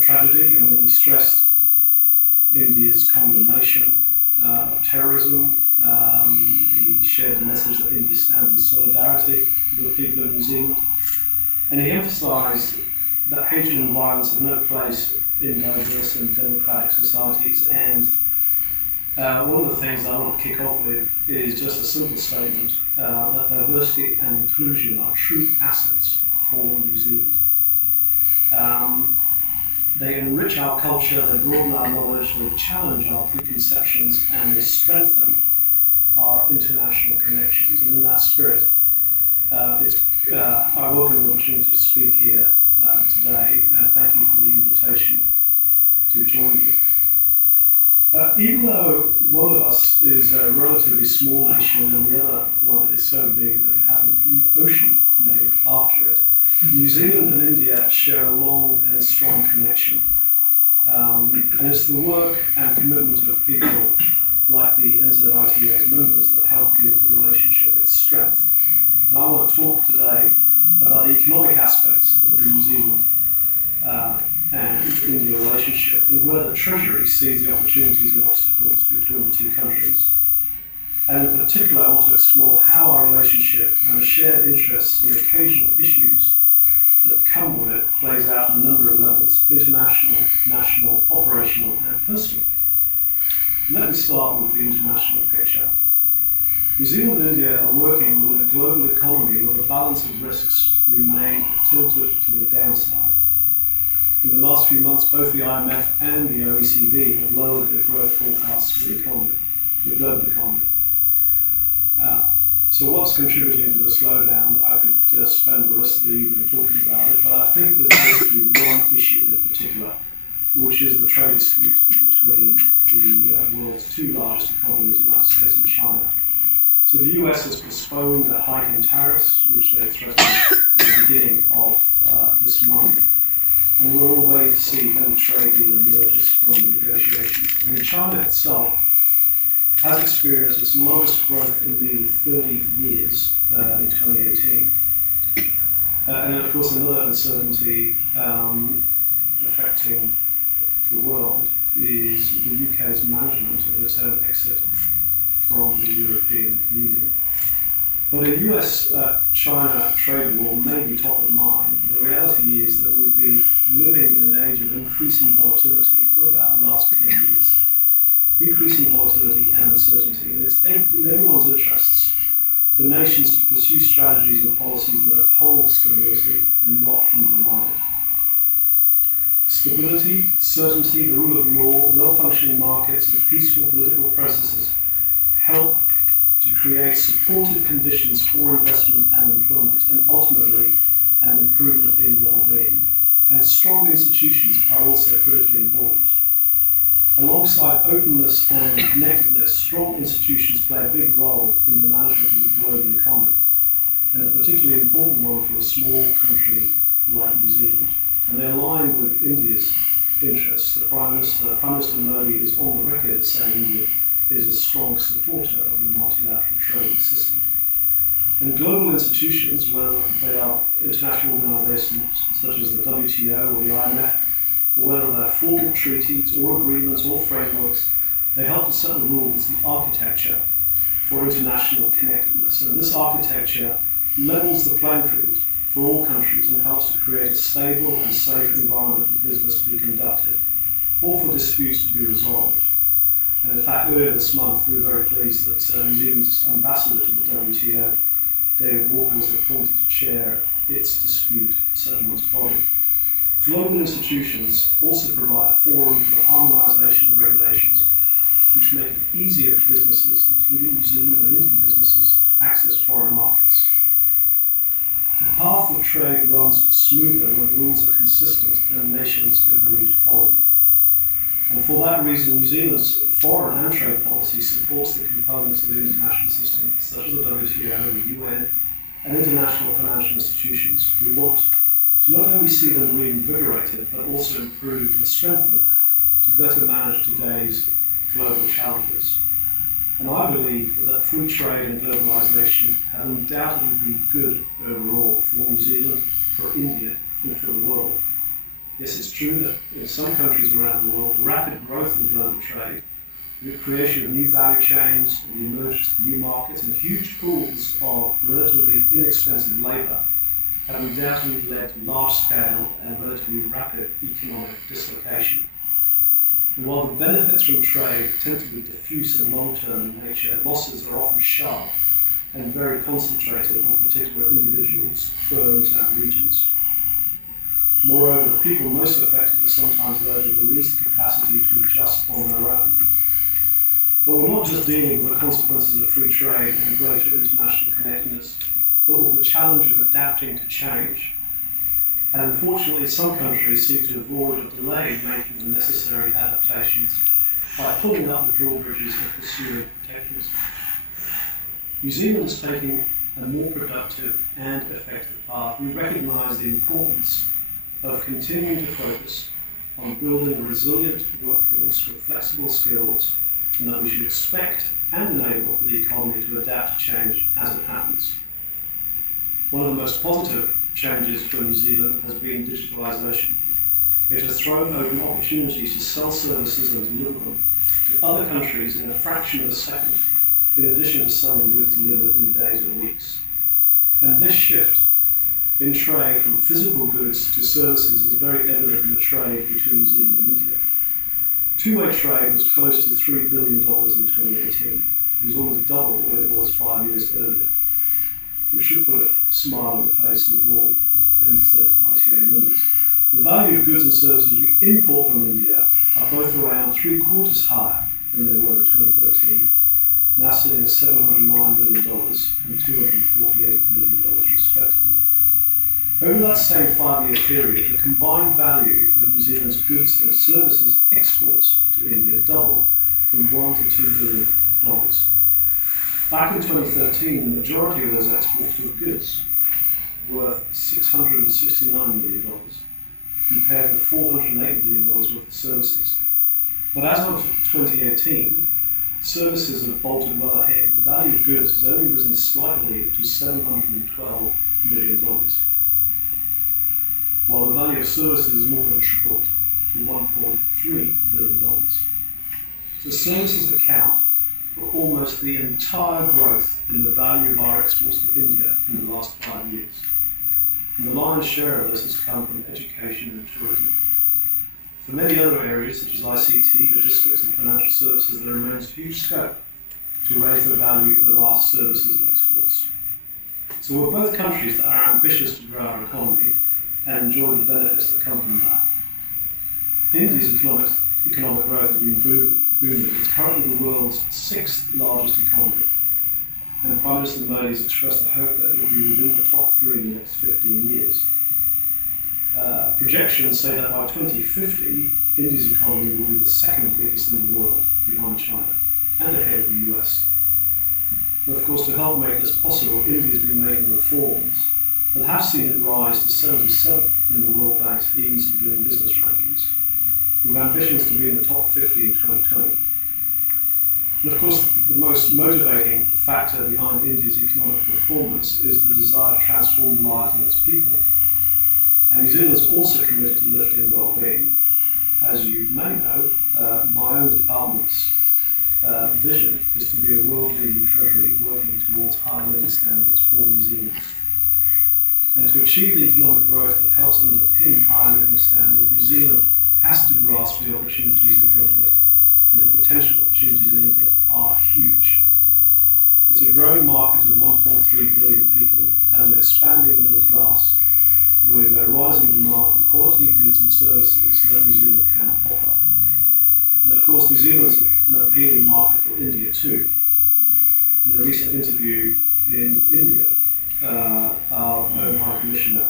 tragedy. I mean, he stressed India's condemnation of terrorism. He shared the message that India stands in solidarity with the people of New Zealand. And he emphasised that hatred and violence have no place in diverse and democratic societies. And one of the things I want to kick off with is just a simple statement that diversity and inclusion are true assets for New Zealand. They enrich our culture, they broaden our knowledge, they challenge our preconceptions, and they strengthen our international connections. And in that spirit, I welcome the opportunity to speak here today, and thank you for the invitation to join you. Even though one of us is a relatively small nation and the other one is so big that it has an ocean named after it, New Zealand and India share a long and strong connection. And it's the work and commitment of people like the NZITA's members that help give the relationship its strength. And I want to talk today about the economic aspects of the New Zealand and India relationship, and where the Treasury sees the opportunities and obstacles between the two countries. And in particular, I want to explore how our relationship and the shared interests in occasional issues that come with it plays out on a number of levels: international, national, operational, and personal. Let me start with the international picture. New Zealand and India are working within a global economy where the balance of risks remain tilted to the downside. In the last few months, both the IMF and the OECD have lowered their growth forecasts for the economy, the global economy. So what's contributing to the slowdown? I could spend the rest of the evening talking about it, but I think there's basically one issue in particular, which is the trade dispute between the world's two largest economies, the United States and China. So the US has postponed a hike in tariffs, which they threatened at the beginning of this month. And we're all waiting to see if any trade deal emerges from the negotiations. I mean, China itself has experienced its lowest growth in nearly 30 years in 2018. And of course, another uncertainty affecting the world is the UK's management of its own exit from the European Union. But a US-China trade war may be top of mind. The reality is that we've been living in an age of increasing volatility for about the last 10 years. Increasing volatility and uncertainty, and it's in everyone's interests for nations to pursue strategies and policies that uphold stability and not undermine it. Stability, certainty, the rule of law, well-functioning markets, and peaceful political processes help to create supportive conditions for investment and employment, and ultimately an improvement in well-being. And strong institutions are also critically important. Alongside openness and connectedness, strong institutions play a big role in the management of the global economy, and a particularly important one for a small country like New Zealand. And they align with India's interests. The Prime Minister Modi is on the record saying India is a strong supporter of the multilateral trading system. And global institutions, whether they are international organisations such as the WTO or the IMF, or whether they're formal treaties or agreements or frameworks, they help to set the rules, the architecture for international connectedness. And this architecture levels the playing field for all countries and helps to create a stable and safe environment for business to be conducted, or for disputes to be resolved. And in fact, earlier this month, we were very pleased that New Zealand's ambassador to the WTO, David Walker, was appointed to chair its dispute settlements body. Global institutions also provide a forum for the harmonisation of regulations, which make it easier for businesses, including New Zealand and Indian businesses, to access foreign markets. The path of trade runs smoother when rules are consistent and nations agree to follow them. And for that reason, New Zealand's foreign and trade policy supports the components of the international system, such as the WTO, the UN, and international financial institutions, who want to not only see them reinvigorated, but also improved and strengthened to better manage today's global challenges. And I believe that free trade and globalisation have undoubtedly been good overall for New Zealand, for India, and for the world. Yes, it's true that in some countries around the world, the rapid growth in global trade, the creation of new value chains, the emergence of new markets, and huge pools of relatively inexpensive labour have undoubtedly led to large-scale and relatively rapid economic dislocation. And while the benefits from trade tend to be diffuse and long-term in nature, losses are often sharp and very concentrated on particular individuals, firms, and regions. Moreover, the people most affected are sometimes those with the least capacity to adjust on their own. But we're not just dealing with the consequences of free trade and greater international connectedness, but with the challenge of adapting to change. And unfortunately, some countries seek to avoid or delay making the necessary adaptations by pulling up the drawbridges and pursuing protectionism. New Zealand is taking a more productive and effective path. We recognise the importance of continuing to focus on building a resilient workforce with flexible skills, and that we should expect and enable the economy to adapt to change as it happens. One of the most positive changes for New Zealand has been digitalisation. It has thrown open opportunities to sell services and deliver them to other countries in a fraction of a second, in addition to selling goods delivered in days or weeks. And this shift in trade from physical goods to services is very evident in the trade between New Zealand and India. Two-way trade was close to $3 billion in 2018. It was almost double what it was 5 years earlier, which should put a smile on the face of all NZITA members. The value of goods and services we import from India are both around 3/4 higher than they were in 2013, now sitting at $709 million and $248 million respectively. Over that same 5-year period, the combined value of New Zealand's goods and services exports to India doubled from $1 to $2 billion. Back in 2013, the majority of those exports were goods worth $669 million, compared with $408 million worth of services. But as of 2018, services have bolted well ahead. The value of goods has only risen slightly to $712 million, while the value of services has more than tripled to $1.3 billion. So services account for almost the entire growth in the value of our exports to India in the last 5 years. And the lion's share of this has come from education and tourism. For many other areas, such as ICT, logistics and financial services, there remains huge scope to raise the value of our services and exports. So we're both countries that are ambitious to grow our economy and enjoy the benefits that come from that. India's economic growth has been booming. It's currently the world's 6th largest economy. And Prime Minister Modi has expressed the hope that it will be within the top 3 in the next 15 years. Projections say that by 2050, India's economy will be the 2nd biggest in the world, behind China, and ahead of the US. And of course, to help make this possible, India has been making reforms that have seen it rise to 77 in the World Bank's Ease of Doing Business rankings, with ambitions to be in the top 50 in 2020. And of course, the most motivating factor behind India's economic performance is the desire to transform the lives of its people. And New Zealand's also committed to lifting well-being. As you may know, my own department's vision is to be a world-leading treasury working towards higher living standards for New Zealand. And to achieve the economic growth that helps underpin higher living standards, New Zealand has to grasp the opportunities in front of it. And the potential opportunities in India are huge. It's a growing market of 1.3 billion people, has an expanding middle class, with a rising demand for quality goods and services that New Zealand can offer. And of course, New Zealand's an appealing market for India too. In a recent interview in India, our own High Commissioner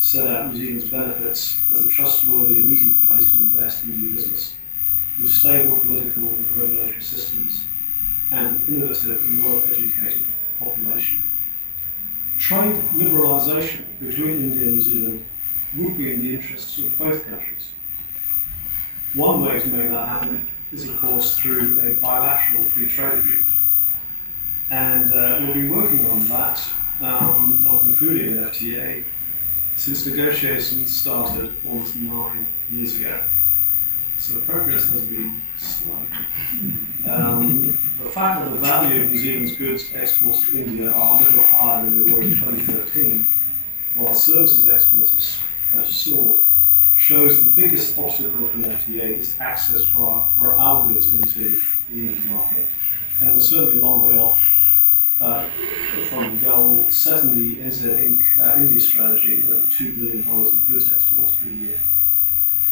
set out New Zealand's benefits as a trustworthy and easy place to invest and do business, with stable political and regulatory systems, and an innovative and well-educated population. Trade liberalisation between India and New Zealand would be in the interests of both countries. One way to make that happen is, of course, through a bilateral free trade agreement. And we'll be working on that, on concluding an FTA since negotiations started almost 9 years ago. So progress has been slow. The fact that the value of New Zealand's goods exports to India are a little higher than they were in 2013, while services exports have soared, shows the biggest obstacle for FTA is access for our goods into the Indian market. And we're certainly a long way off from the goal set in the NZITA India strategy of $2 billion of goods exports per year.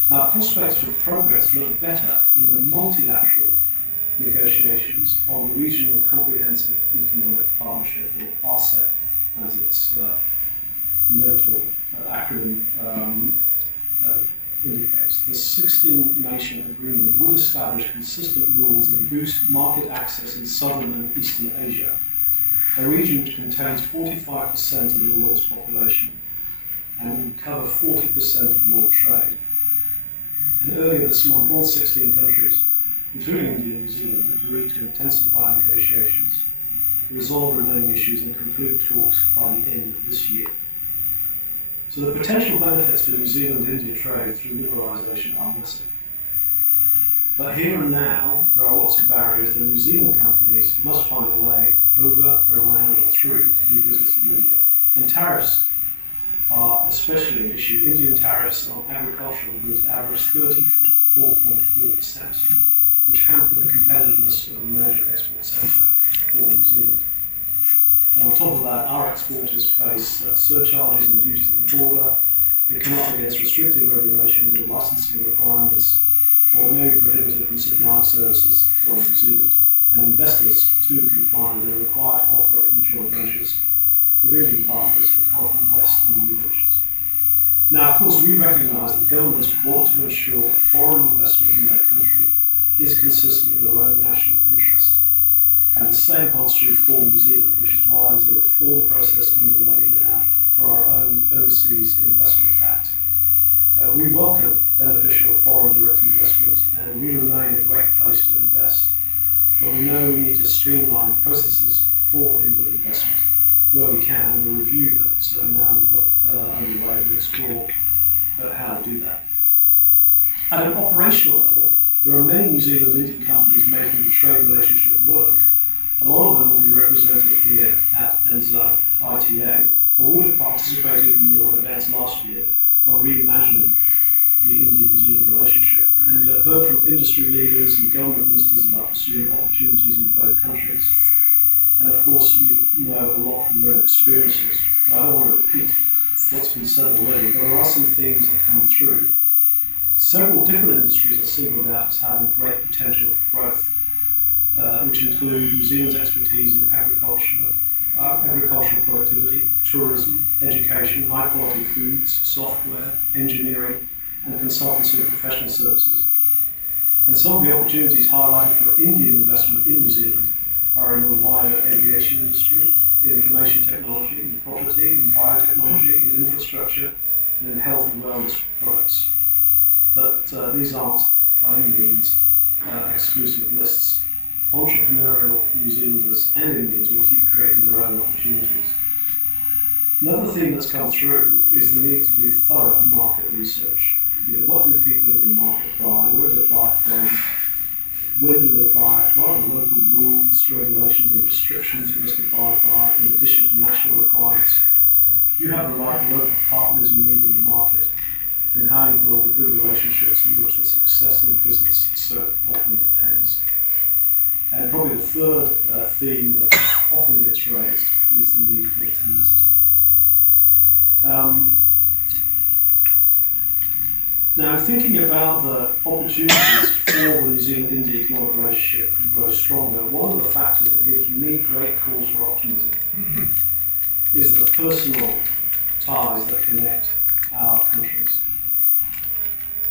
Now, prospects for progress look better in the multilateral negotiations on the Regional Comprehensive Economic Partnership, or RCEP, as its inevitable acronym indicates. The 16-nation agreement would establish consistent rules that boost market access in southern and eastern Asia, a region which contains 45% of the world's population and would cover 40% of world trade. And earlier this month, all 16 countries, including India and New Zealand, agreed to intensify negotiations, resolve remaining issues, and conclude talks by the end of this year. So the potential benefits for New Zealand-India trade through liberalisation are massive. But here and now, there are lots of barriers that New Zealand companies must find a way over, around, or through to do business in India. And tariffs are especially an issue. Indian tariffs on agricultural goods average 34.4%, which hamper the competitiveness of a major export sector for New Zealand. And on top of that, our exporters face surcharges and duties at the border. They come up against restrictive regulations and licensing requirements, or they may be prohibited from supplying services from New Zealand. And investors, too, can find that they're required to operate in joint ventures with Indian partners that can't invest in new ventures. Now, of course, we recognise that governments want to ensure that foreign investment in their country is consistent with their own national interest. And the same holds true for New Zealand, which is why there's a reform process underway now for our own Overseas Investment Act. We welcome beneficial foreign direct investment, and we remain a great place to invest. But we know we need to streamline processes for inward investment where we can, and the review that's now underway will explore how to do that. At an operational level, there are many New Zealand and Indian companies making the trade relationship work. A lot of them will be represented here at NZITA, or would have participated in your events last year on reimagining the Indian-New Zealand relationship. And you'll have heard from industry leaders and government ministers about pursuing opportunities in both countries. And of course, you know a lot from your own experiences. But I don't want to repeat what's been said already, but there are some things that come through. Several different industries are singled out as having great potential for growth, which include New Zealand's expertise in agricultural productivity, tourism, education, high-quality foods, software, engineering, and consultancy and professional services. And some of the opportunities highlighted for Indian investment in New Zealand are in the wider aviation industry, in information technology, in property, in biotechnology, in infrastructure, and in health and wellness products. But these aren't, by any means, exclusive lists. Entrepreneurial New Zealanders and Indians will keep creating their own opportunities. Another theme that's come through is the need to do thorough market research. What do people in your market buy? Where do they buy it from? When do they buy it? What are the local rules, regulations, and restrictions you must abide by, in addition to national requirements? You have the right local partners you need in the market, and how you build the good relationships in which the success of the business so often depends. And probably the third theme that often gets raised is the need for tenacity. Now, thinking about the opportunities for the New Zealand-India economic relationship to grow stronger, one of the factors that gives me great cause for optimism is the personal ties that connect our countries.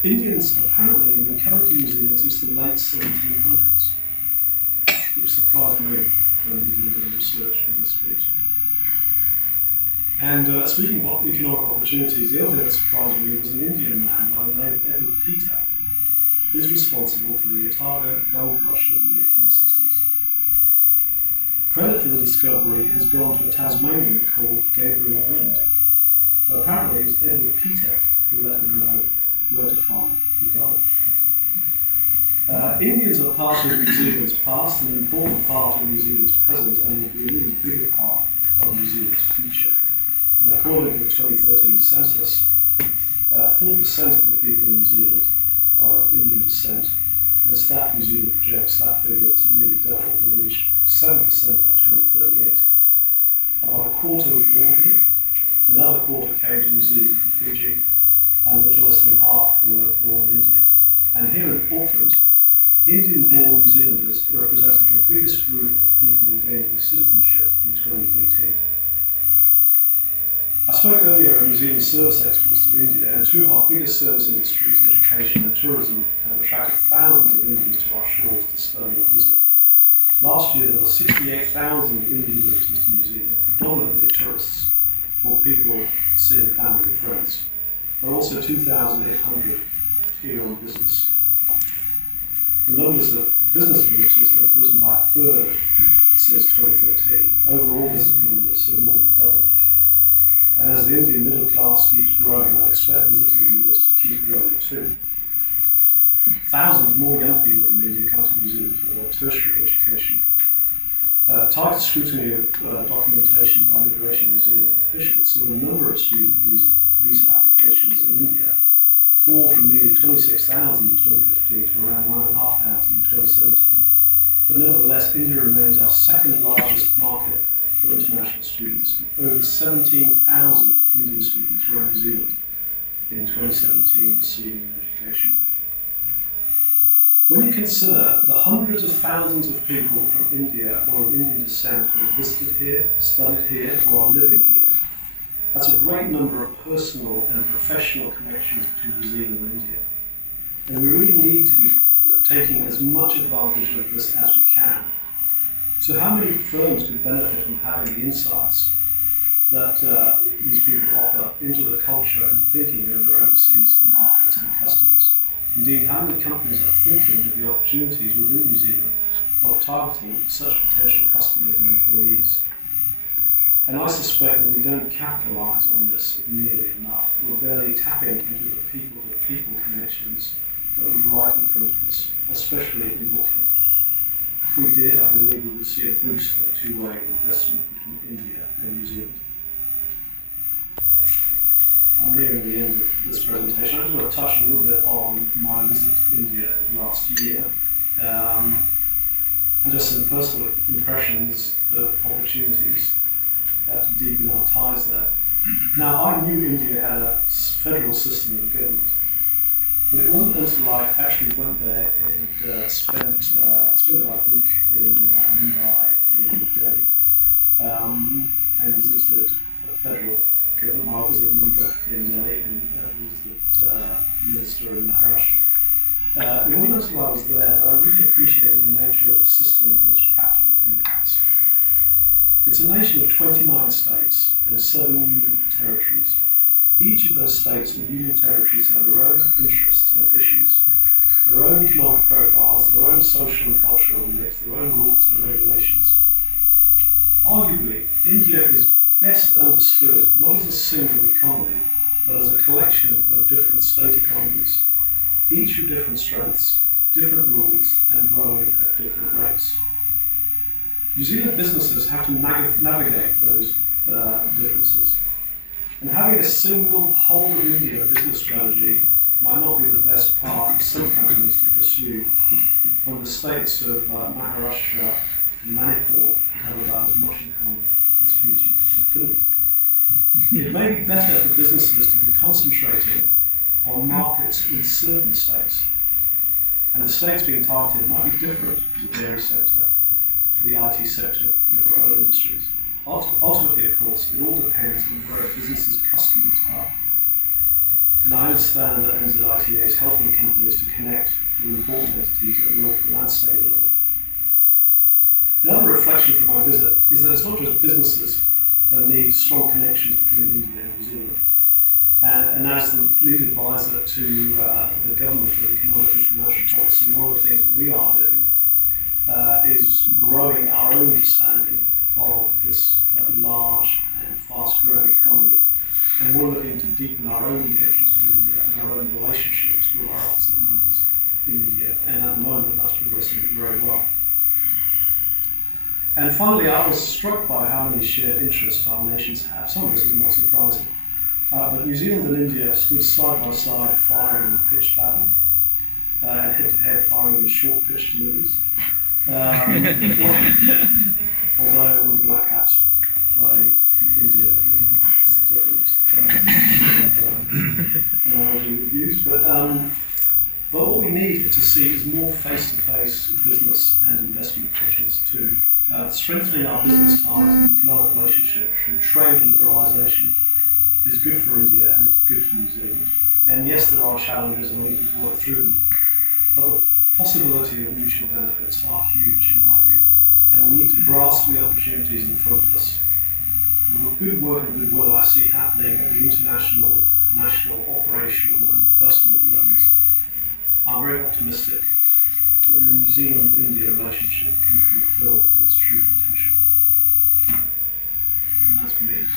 Indians apparently have been coming to New Zealand since the late 1700s, which surprised me when we did a bit of research for this speech. And speaking of economic opportunities, the other thing that surprised me was an Indian man by the name of Edward Peter, who's responsible for the Otago gold rush of the 1860s. Credit for the discovery has gone to a Tasmanian called Gabriel Wind, But apparently it was Edward Peter who let them know where to find the gold. Indians are part of New Zealand's past, an important part of New Zealand's present, and will be an even bigger part of New Zealand's future. And according to the 2013 census, 4% of the people in New Zealand are of Indian descent, and Staff New Zealand projects that figure to nearly double, to reach 7% by 2038. About a quarter were born here, another quarter came to New Zealand from Fiji, and a little less than half were born in India. And here in Auckland, Indian-born New Zealanders represented the biggest group of people gaining citizenship in 2018. I spoke earlier of New Zealand's service exports to India, and two of our biggest service industries, education and tourism, have attracted thousands of Indians to our shores to study or visit. Last year there were 68,000 Indian visitors to New Zealand, predominantly tourists, or people seeing family and friends. There are also 2,800 here on business. The numbers of business visitors have risen by a third since 2013. Overall visitor numbers have more than doubled. And as the Indian middle class keeps growing, I expect visitor numbers to keep growing too. Thousands more young people from India come to New Zealand for their tertiary education. Tighter scrutiny of documentation by Immigration New Zealand officials saw the number of student visa applications in India fall from nearly 26,000 in 2015 to around 9,500 in 2017. But nevertheless, India remains our second largest market for international students. Over 17,000 Indian students were in New Zealand in 2017 receiving an education. When you consider the hundreds of thousands of people from India or of Indian descent who have visited here, studied here, or are living here, that's a great number of personal and professional connections between New Zealand and India. And we really need to be taking as much advantage of this as we can. So how many firms could benefit from having the insights that these people offer into the culture and thinking of their overseas markets and customers? Indeed, how many companies are thinking of the opportunities within New Zealand of targeting such potential customers and employees? And I suspect that we don't capitalise on this nearly enough. We're barely tapping into the people-to-people connections that are right in front of us, especially in Auckland. If we did, I believe we would see a boost of two-way investment between India and New Zealand. I'm nearing the end of this presentation. I just want to touch a little bit on my visit to India last year, and just some personal impressions of opportunities to deepen our ties there. Now, I knew India had a federal system of government, but it wasn't until I actually went there and spent about a week in Mumbai, in Delhi, and visited a federal government. I was a member in Delhi and was the minister in Maharashtra. It wasn't until I was there that I really appreciated the nature of the system and its practical impacts. It's a nation of 29 states and 7 union territories. Each of those states and union territories have their own interests and issues, their own economic profiles, their own social and cultural mix, their own rules and regulations. Arguably, India is best understood not as a single economy, but as a collection of different state economies, each with different strengths, different rules, and growing at different rates. New Zealand businesses have to navigate those differences. And having a single whole of India business strategy might not be the best path for some companies to pursue when the states of Maharashtra and Manipur have about as much in common as Fiji and Finland. It may be better for businesses to be concentrating on markets in certain states, and the states being targeted might be different for the dairy sector, for the IT sector, and for other industries. Ultimately, of course, it all depends on where a business's customers are. And I understand that NZITA is helping companies to connect with important entities at local and state level. Another reflection from my visit is that it's not just businesses that need strong connections between India and New Zealand. And as the lead advisor to the government for economic and financial policy, one of the things that we are doing is growing our own understanding of this large and fast-growing economy and we're looking to deepen our own engagements with India and our own relationships with our opposite members in India, and at the moment that's progressing very well. And finally, I was struck by how many shared interests our nations have. Some of this is not surprising. But New Zealand and India stood side by side firing in pitched battle, and head-to-head firing in short pitch deliveries. Although when the Black Caps play in India, it's a different analogy we've used. But what we need to see is more face-to-face business and investment pitches too. Strengthening our business ties and economic relationships through trade and liberalisation is good for India and it's good for New Zealand. And yes, there are challenges and we need to work through them. But the possibility of mutual benefits are huge in my view. And we need to grasp the opportunities in front of us. With the good work and goodwill I see happening at the international, national, operational and personal levels, I'm very optimistic that the New Zealand-India relationship can fulfill its true potential. And that's me.